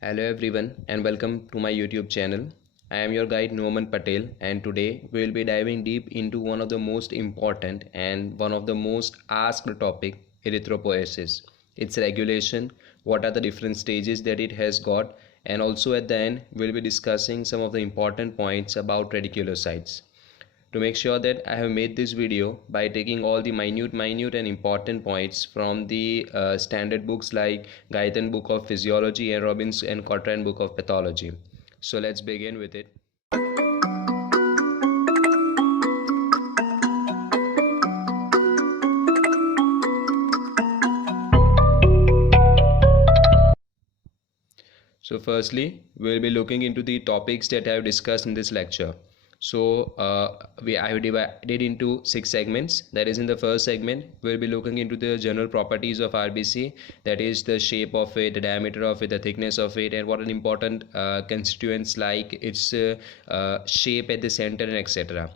Hello everyone and welcome to my YouTube channel. I am your guide Noman Patel, and today we will be diving deep into one of the most important and one of the most asked topic, erythropoiesis. Its regulation, what are the different stages that it has got, and also at the end we will be discussing some of the important points about radiculocytes. To make sure that I have made this video by taking all the minute and important points from the standard books like Guyton Book of Physiology and Robbins and Cochrane Book of Pathology. So let's begin with it. So firstly, we'll be looking into the topics that I have discussed in this lecture. So I have divided into 6 segments. That is, in the first segment, we'll be looking into the general properties of RBC. That is the shape of it, the diameter of it, the thickness of it, and what an important constituents like its shape at the center and etc.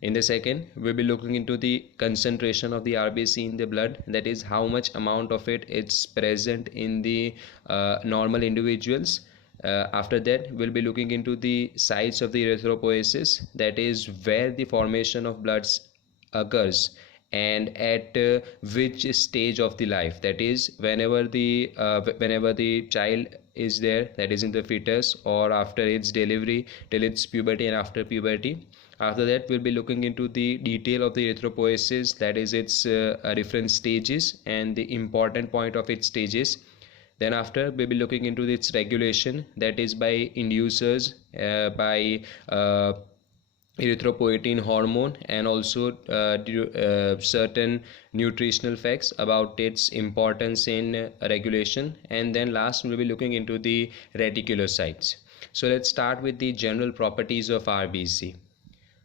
In the second, we'll be looking into the concentration of the RBC in the blood, that is how much amount of it is present in the normal individuals. After that, we'll be looking into the sites of the erythropoiesis, that is where the formation of bloods occurs and at which stage of the life, that is whenever the child is there, that is in the fetus, or after its delivery till its puberty and after puberty. After that, we'll be looking into the detail of the erythropoiesis, that is its different stages and the important point of its stages. Then after, we'll be looking into its regulation, that is by inducers, by erythropoietin hormone, and also certain nutritional facts about its importance in regulation. And then last, we'll be looking into the reticulocytes. So let's start with the general properties of RBC.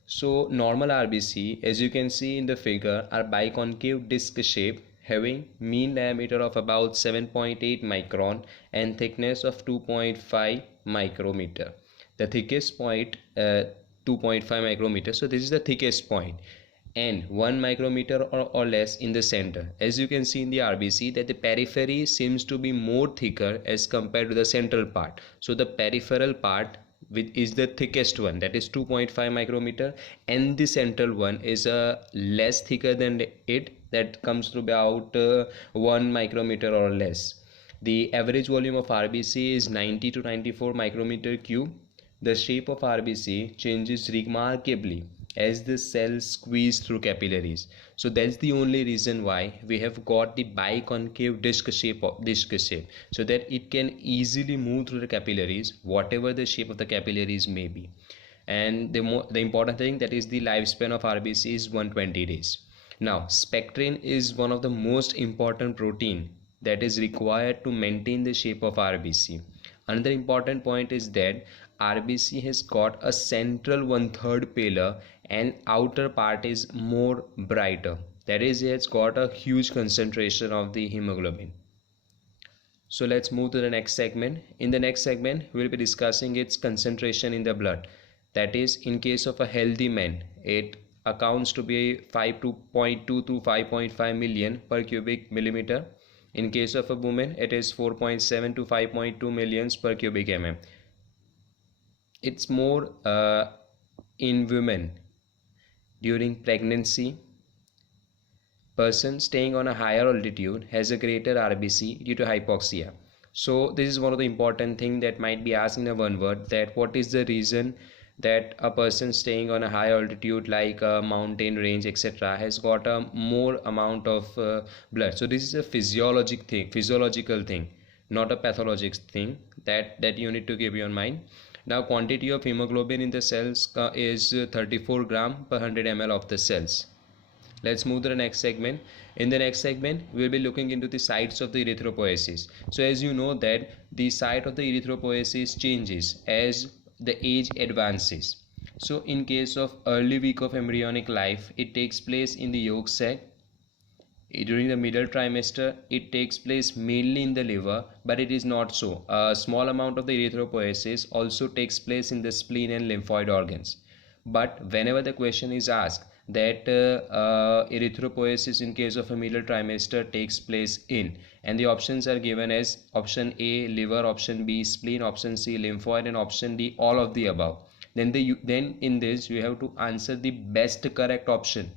So normal RBC, as you can see in the figure, are biconcave disc shape having mean diameter of about 7.8 micron and thickness of 2.5 micrometer. The thickest point 2.5 micrometer. So this is the thickest point, and 1 micrometer or less in the center. As you can see in the RBC that the periphery seems to be more thicker as compared to the central part. So the peripheral part which is the thickest one, that is 2.5 micrometer, and the central one is less thicker than it, that comes to about 1 micrometer or less. The average volume of RBC is 90 to 94 micrometer cube. The shape of RBC changes remarkably as the cells squeeze through capillaries. So that's the only reason why we have got the biconcave disc shape, so that it can easily move through the capillaries, whatever the shape of the capillaries may be. And the important thing, that is the lifespan of RBC is 120 days. Now, spectrin is one of the most important protein that is required to maintain the shape of RBC. Another important point is that RBC has got a central 1/3 paler and outer part is more brighter, that is it's got a huge concentration of the hemoglobin. So let's move to the next segment. In the next segment, we'll be discussing its concentration in the blood. That is, in case of a healthy man, it accounts to be 5.2 to 5.5 million per cubic millimeter. In case of a woman, it is 4.7 to 5.2 millions per cubic mm. It's more in women during pregnancy. Person staying on a higher altitude has a greater RBC due to hypoxia. So this is one of the important thing that might be asked in a one word, that what is the reason that a person staying on a high altitude like a mountain range etc has got a more amount of blood. So this is a physiological thing, not a pathologic thing, that you need to keep in mind. Now, quantity of hemoglobin in the cells is 34 gram per 100 ml of the cells. Let's move to the next segment. In the next segment, we'll be looking into the sites of the erythropoiesis. So as you know that the site of the erythropoiesis changes as the age advances. So in case of early week of embryonic life, it takes place in the yolk sac. During the middle trimester, it takes place mainly in the liver, but it is not so. A small amount of the erythropoiesis also takes place in the spleen and lymphoid organs. But whenever the question is asked that erythropoiesis in case of a middle trimester takes place in, and the options are given as option A liver, option B spleen, option C lymphoid, and option D all of the above. Then in this you have to answer the best correct option.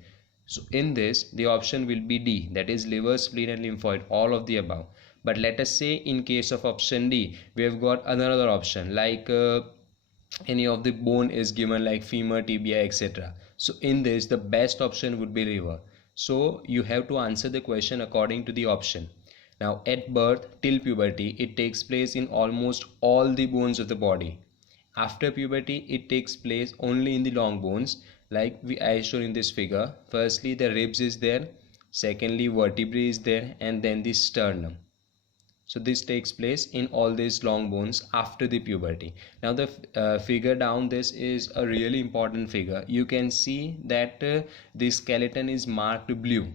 So in this the option will be D, that is liver, spleen and lymphoid, all of the above. But let us say in case of option D we have got another option like any of the bone is given like femur, tibia, etc. So in this the best option would be liver. So you have to answer the question according to the option. Now at birth till puberty it takes place in almost all the bones of the body. After puberty it takes place only in the long bones like I shown in this figure. Firstly the ribs is there, secondly vertebrae is there, and then the sternum. So this takes place in all these long bones after the puberty. Now the figure down this is a really important figure. You can see that the skeleton is marked blue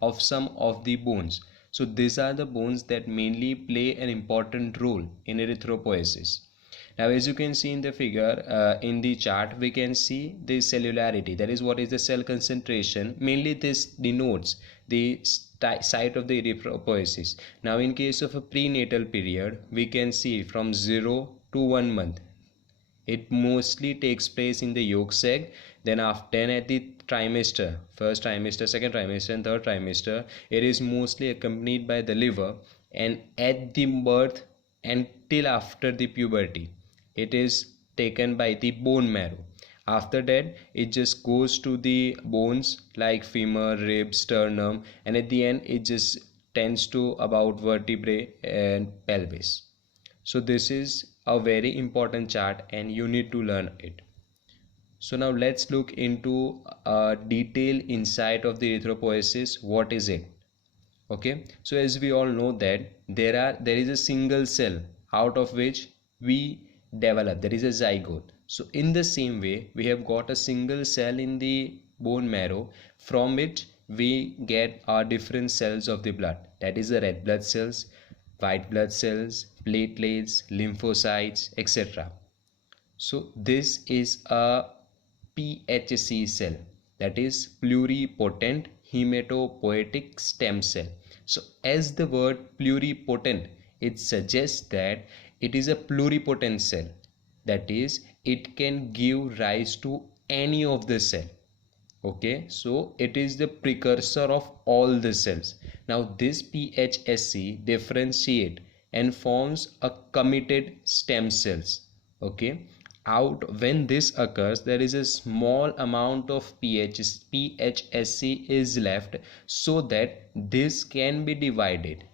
of some of the bones. So these are the bones that mainly play an important role in erythropoiesis. Now as you can see in the figure in the chart, we can see the cellularity, that is what is the cell concentration. Mainly this denotes the site of the erythropoiesis. Now in case of a prenatal period we can see from 0 to 1 month it mostly takes place in the yolk sac. Then at the trimester, first trimester, second trimester and third trimester, it is mostly accompanied by the liver, and at the birth until after the puberty it is taken by the bone marrow. After that it just goes to the bones like femur, rib, sternum, and at the end it just tends to about vertebrae and pelvis. So this is a very important chart and you need to learn it. So now let's look into a detailed insight of the erythropoiesis. What is it? Okay, so as we all know that there is a single cell out of which we develop, there is a zygote. So in the same way we have got a single cell in the bone marrow from which we get our different cells of the blood, that is the red blood cells, white blood cells, platelets, lymphocytes, etc. So this is a PHC cell, that is pluripotent hematopoietic stem cell. So as the word pluripotent, it suggests that it is a pluripotent cell, that is it can give rise to any of the cell. Okay, so it is the precursor of all the cells. Now this PHSC differentiate and forms a committed stem cells. Okay, when this occurs there is a small amount of PHSC is left, so that this can be divided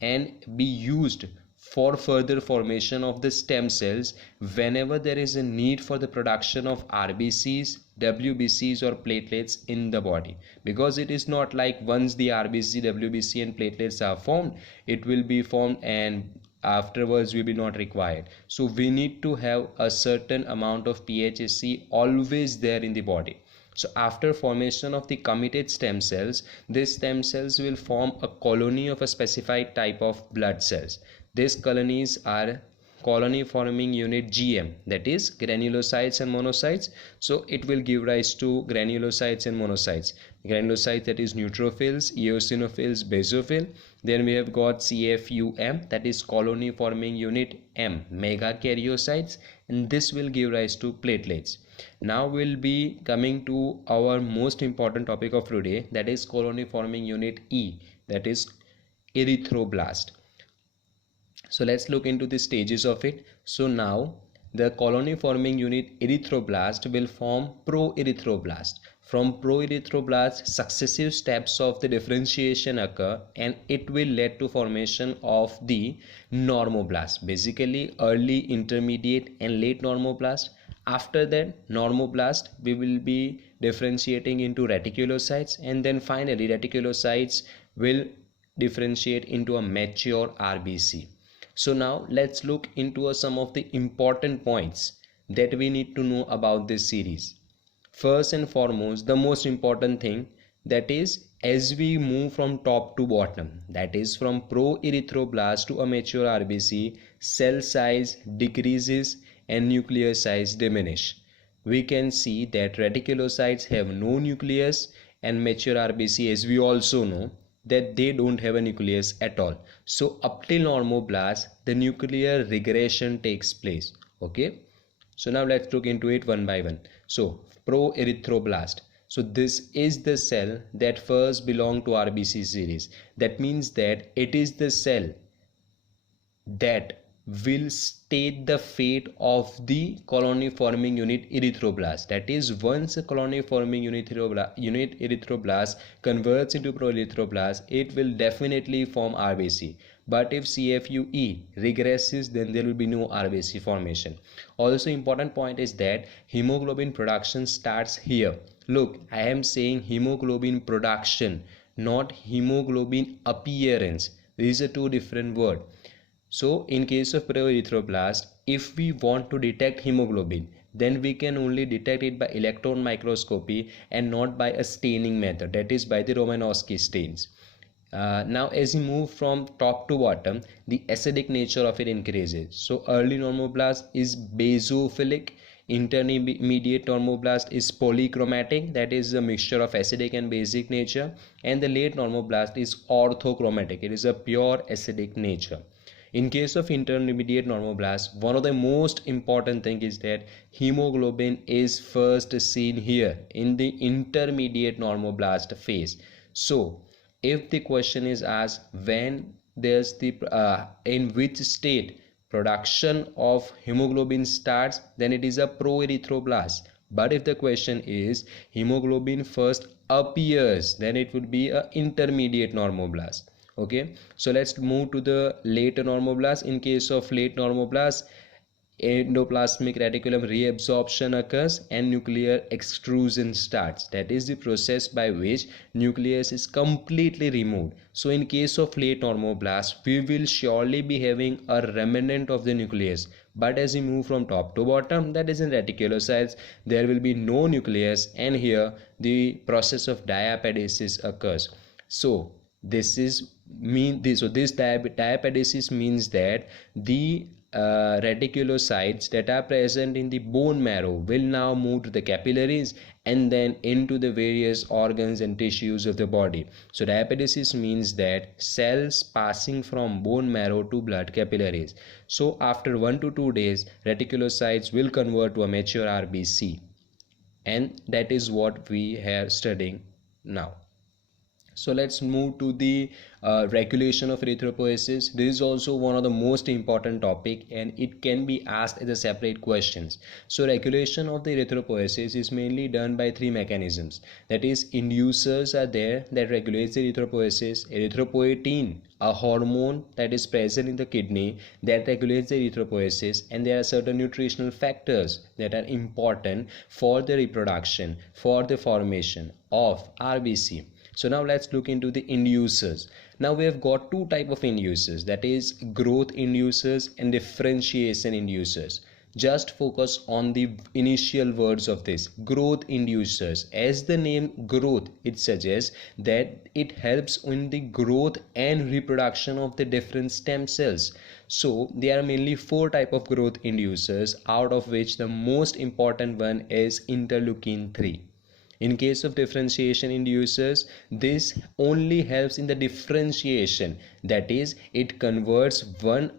and be used for further formation of the stem cells whenever there is a need for the production of RBCs, WBCs or platelets in the body. Because it is not like once the RBC, WBC and platelets are formed, it will be formed and afterwards will be not required. So we need to have a certain amount of PHSC always there in the body. So after formation of the committed stem cells, these stem cells will form a colony of a specified type of blood cells. These colonies are colony forming unit GM, that is granulocytes and monocytes. So it will give rise to granulocytes and monocytes. Granulocytes, that is neutrophils, eosinophils, basophil. Then we have got CFUM, that is colony forming unit M, megakaryocytes, and this will give rise to platelets. Now we'll be coming to our most important topic of today, that is colony forming unit E, that is erythroblast. So let's look into the stages of it. So now the colony forming unit erythroblast will form proerythroblast. From proerythroblast successive steps of the differentiation occur and it will lead to formation of the normoblast, basically early, intermediate and late normoblast. After that normoblast we will be differentiating into reticulocytes, and then finally reticulocytes will differentiate into a mature RBC. So now let's look into some of the important points that we need to know about this series. First and foremost, the most important thing, that is as we move from top to bottom, that is from proerythroblast to a mature RBC, cell size decreases and nucleus size diminish. We can see that reticulocytes have no nucleus and mature RBC, as we also know, that they don't have a nucleus at all. So up till normoblast, the nuclear regression takes place. Okay, so now let's look into it one by one. So proerythroblast. So this is the cell that first belonged to RBC series. That means that it is the cell that will state the fate of the colony forming unit erythroblast. That is, once a colony forming unit erythroblast converts into proerythroblast, it will definitely form RBC. But if CFUE regresses, then there will be no RBC formation. Also important point is that hemoglobin production starts here. Look, I am saying hemoglobin production, not hemoglobin appearance. These are two different words. So in case of proerythroblast, if we want to detect hemoglobin, then we can only detect it by electron microscopy and not by a staining method, that is by the Romanowsky stains. Now as we move from top to bottom, the acidic nature of it increases. So early normoblast is basophilic, intermediate normoblast is polychromatic, that is a mixture of acidic and basic nature, and the late normoblast is orthochromatic, it is a pure acidic nature. In case of intermediate normoblast, one of the most important thing is that hemoglobin is first seen here in the intermediate normoblast phase. So if the question is asked when there's the in which state production of hemoglobin starts, then it is a proerythroblast. But if the question is hemoglobin first appears, then it would be a intermediate normoblast. Okay, so let's move to the later normoblast. In case of late normoblast, endoplasmic reticulum reabsorption occurs and nuclear extrusion starts. That is the process by which nucleus is completely removed. So in case of late normoblast, we will surely be having a remnant of the nucleus, but as we move from top to bottom, that is in reticulocytes, there will be no nucleus, and here the process of diapedesis occurs. So this is this diapedesis means that the reticulocytes that are present in the bone marrow will now move to the capillaries and then into the various organs and tissues of the body. So diapedesis means that cells passing from bone marrow to blood capillaries. So after 1 to 2 days, reticulocytes will convert to a mature RBC, and that is what we are studying now. So let's move to the regulation of erythropoiesis. This is also one of the most important topic, and it can be asked as a separate questions. So regulation of the erythropoiesis is mainly done by three mechanisms. That is, inducers are there that regulates the erythropoiesis. Erythropoietin, a hormone that is present in the kidney that regulates the erythropoiesis, and there are certain nutritional factors that are important for the reproduction, for the formation of RBC. So now let's look into the inducers. Now we have got two type of inducers, that is growth inducers and differentiation inducers. Just focus on the initial words of this, growth inducers. As the name growth, it suggests that it helps in the growth and reproduction of the different stem cells. So there are mainly four type of growth inducers, out of which the most important one is interleukin 3. In case of differentiation inducers, this only helps in the differentiation, that is, it converts one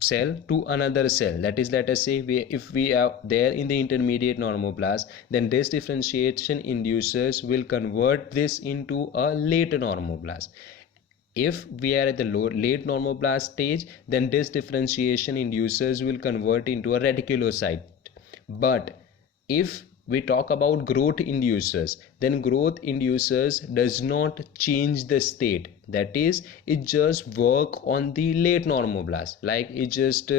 cell to another cell. That is, let us say if we are there in the intermediate normoblast, then this differentiation inducers will convert this into a late normoblast. If we are at the late normoblast stage, then this differentiation inducers will convert into a reticulocyte. But if we talk about growth inducers, then growth inducers does not change the state, that is, it just work on the late normoblast, like it just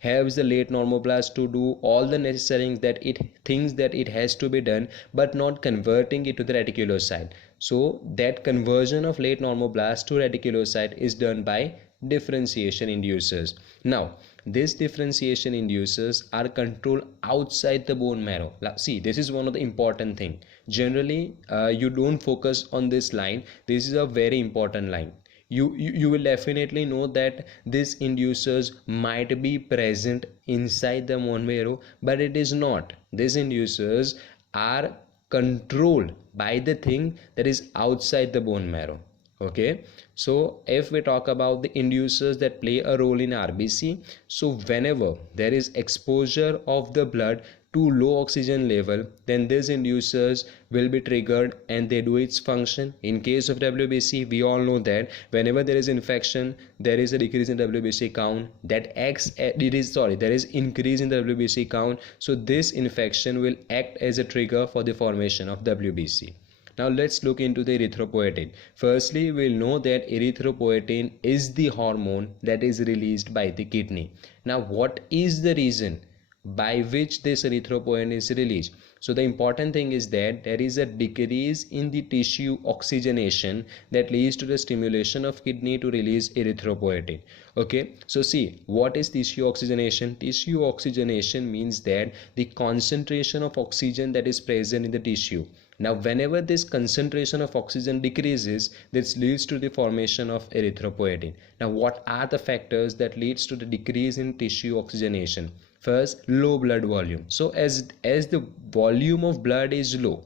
helps the late normoblast to do all the necessary things that it thinks that it has to be done, but not converting it to the reticulocyte. So that conversion of late normoblast to reticulocyte is done by differentiation inducers. Now these differentiation inducers are controlled outside the bone marrow. See, this is one of the important thing. Generally you don't focus on this line. This is a very important line. You will definitely know that these inducers might be present inside the bone marrow, but it is not. These inducers are controlled by the thing that is outside the bone marrow. Okay, so if we talk about the inducers that play a role in RBC, so whenever there is exposure of the blood to low oxygen level, then these inducers will be triggered and they do its function. In case of WBC, we all know that whenever there is infection, there is a decrease in WBC count that acts there is increase in the WBC count, so this infection will act as a trigger for the formation of WBC. Now let's look into the erythropoietin. Firstly, we'll know that erythropoietin is the hormone that is released by the kidney. Now what is the reason by which this erythropoietin is released? So the important thing is that there is a decrease in the tissue oxygenation that leads to the stimulation of kidney to release erythropoietin. Okay, so see, what is tissue oxygenation? Tissue oxygenation means that the concentration of oxygen that is present in the tissue. Now whenever this concentration of oxygen decreases, this leads to the formation of erythropoietin. Now what are the factors that leads to the decrease in tissue oxygenation? First, low blood volume. So as the volume of blood is low,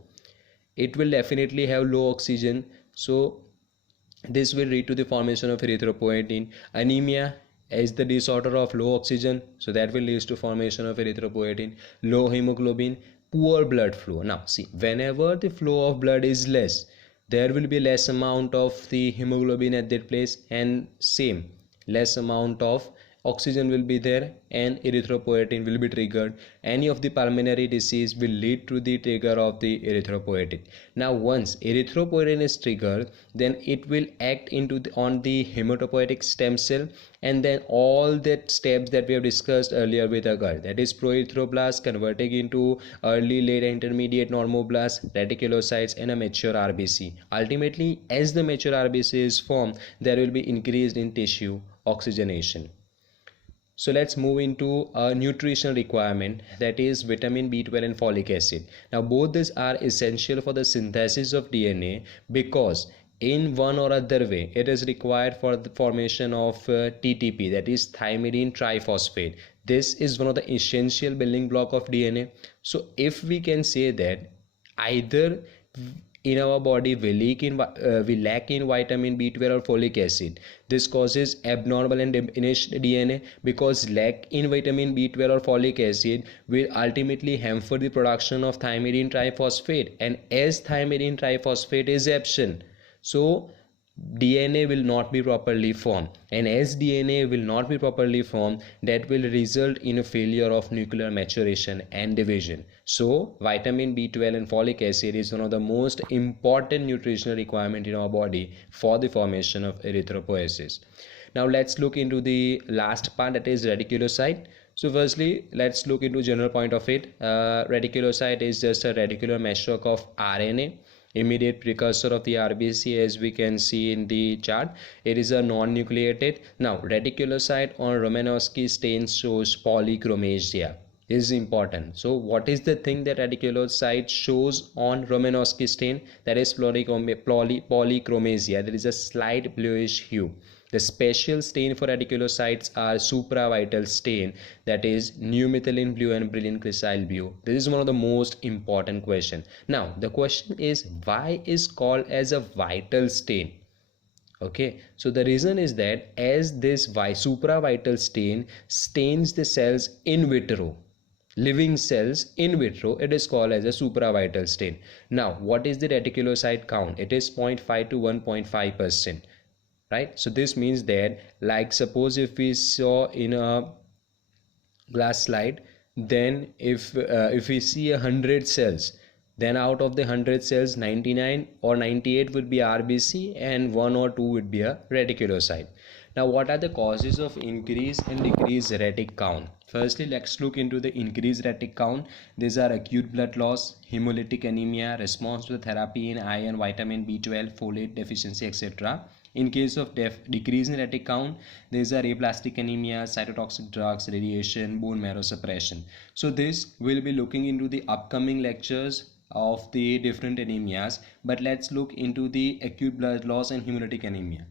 it will definitely have low oxygen, so this will lead to the formation of erythropoietin. Anemia is the disorder of low oxygen, so that will lead to formation of erythropoietin. Low hemoglobin, poor blood flow. Now see, whenever the flow of blood is less, there will be less amount of the hemoglobin at that place, and same less amount of oxygen will be there and erythropoietin will be triggered. Any of the pulmonary disease will lead to the trigger of the erythropoietin. Now once erythropoietin is triggered, then it will act on the hematopoietic stem cell, and then all that steps that we have discussed earlier with occur, that is proerythroblast converting into early, late, intermediate normoblast, reticulocytes, and a mature RBC. Ultimately, as the mature RBC is formed, there will be increased in tissue oxygenation. So let's move into a nutritional requirement, that is vitamin B12 and folic acid. Now both these are essential for the synthesis of DNA, because in one or other way it is required for the formation of TTP, that is thymidine triphosphate. This is one of the essential building block of DNA. So if we can say that either in our body we lack in vitamin B12 or folic acid, this causes abnormal and diminished DNA, because lack in vitamin B12 or folic acid will ultimately hamper the production of thymidine triphosphate, and as thymidine triphosphate is absent, so DNA will not be properly formed, and as DNA will not be properly formed, that will result in a failure of nuclear maturation and division. So vitamin B12 and folic acid is one of the most important nutritional requirement in our body for the formation of erythropoiesis. Now let's look into the last part, that is reticulocyte. So firstly, let's look into general point of it. Reticulocyte is just a reticular meshwork of RNA, immediate precursor of the RBC, as we can see in the chart. It is a non-nucleated. Now reticulocyte on Romanowsky stain shows polychromasia. This is important. So what is the thing that reticulocyte shows on Romanowsky stain? That is polychromasia. There is a slight bluish hue. The special stain for reticulocytes are supravital stain, that is new methylene blue and brilliant cressyl blue. This is one of the most important question. Now the question is, why is called as a vital stain? Okay, so the reason is that as this supravital stain stains the cells in vitro, living cells in vitro, it is called as a supravital stain. Now what is the reticulocyte count? It is 0.5 to 1.5%. Right, so this means that, like suppose if we saw in a glass slide, then if we see 100 cells, then out of the 100 cells 99 or 98 would be RBC and 1 or 2 would be a reticulocyte. Now what are the causes of increase and decrease retic count? Firstly, let's look into the increased retic count. These are acute blood loss, hemolytic anemia, response to the therapy in iron, vitamin B12, folate deficiency, etc. In case of decrease in retic count, these are aplastic anemia, cytotoxic drugs, radiation, bone marrow suppression. So this will be looking into the upcoming lectures of the different anemias, but let's look into the acute blood loss and hemolytic anemia.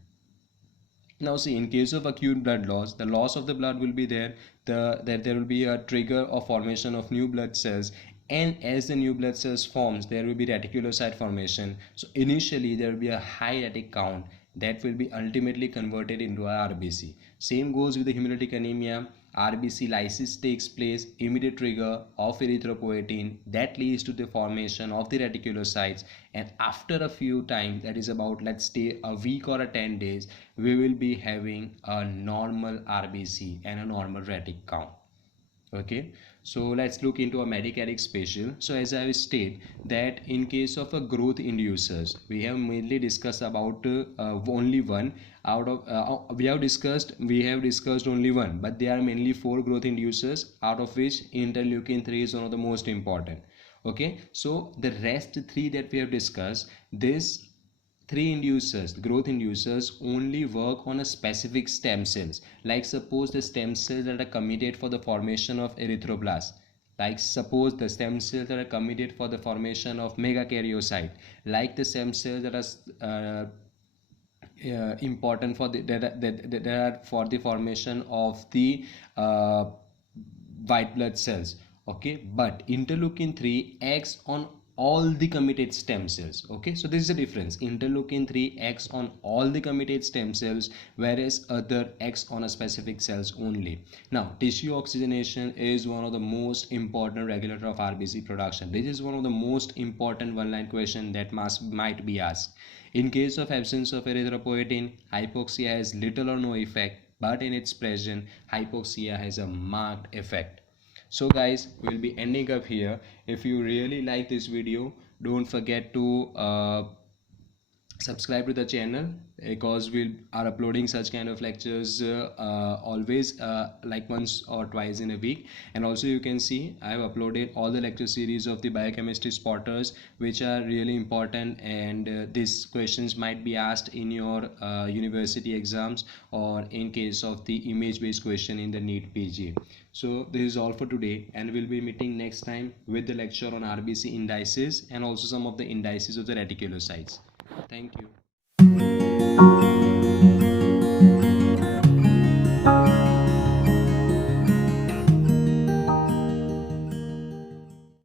Now see, in case of acute blood loss, the loss of the blood will be there, there will be a trigger of formation of new blood cells, and as the new blood cells forms, there will be reticulocyte formation. So initially there will be a high retic count, that will be ultimately converted into a RBC. Same goes with the hemolytic anemia. RBC lysis takes place, immediate trigger of erythropoietin that leads to the formation of the reticulocytes, and after a few times, that is about, let's say, a week or a 10 days, we will be having a normal RBC and a normal retic count. Okay, so let's look into a Medicarex special. So as I state that in case of a growth inducers, we have mainly discussed about only one out of we have discussed only one, but there are mainly 4 growth inducers, out of which interleukin 3 is one of the most important. Okay, so the rest 3 that we have discussed, this 3 inducers, growth inducers, only work on a specific stem cells. Like suppose the stem cells that are committed for the formation of erythroblast, like suppose the stem cells that are committed for the formation of megakaryocyte, like the stem cells that are important for the that are for the formation of the white blood cells. Okay, but interleukin 3 acts on all the committed stem cells. Okay, so this is the difference. Interleukin 3 acts on all the committed stem cells, whereas other acts on a specific cells only. Now tissue oxygenation is one of the most important regulator of RBC production. This is one of the most important one line question that might be asked. In case of absence of erythropoietin, hypoxia has little or no effect, but in its presence, hypoxia has a marked effect. So guys, we'll be ending up here. If you really like this video, don't forget to subscribe to the channel, because we are uploading such kind of lectures always, like once or twice in a week. And also you can see I have uploaded all the lecture series of the biochemistry spotters, which are really important, and these questions might be asked in your university exams, or in case of the image based question in the NEET PG. So this is all for today, and we'll be meeting next time with the lecture on RBC indices and also some of the indices of the reticulocytes. Thank you.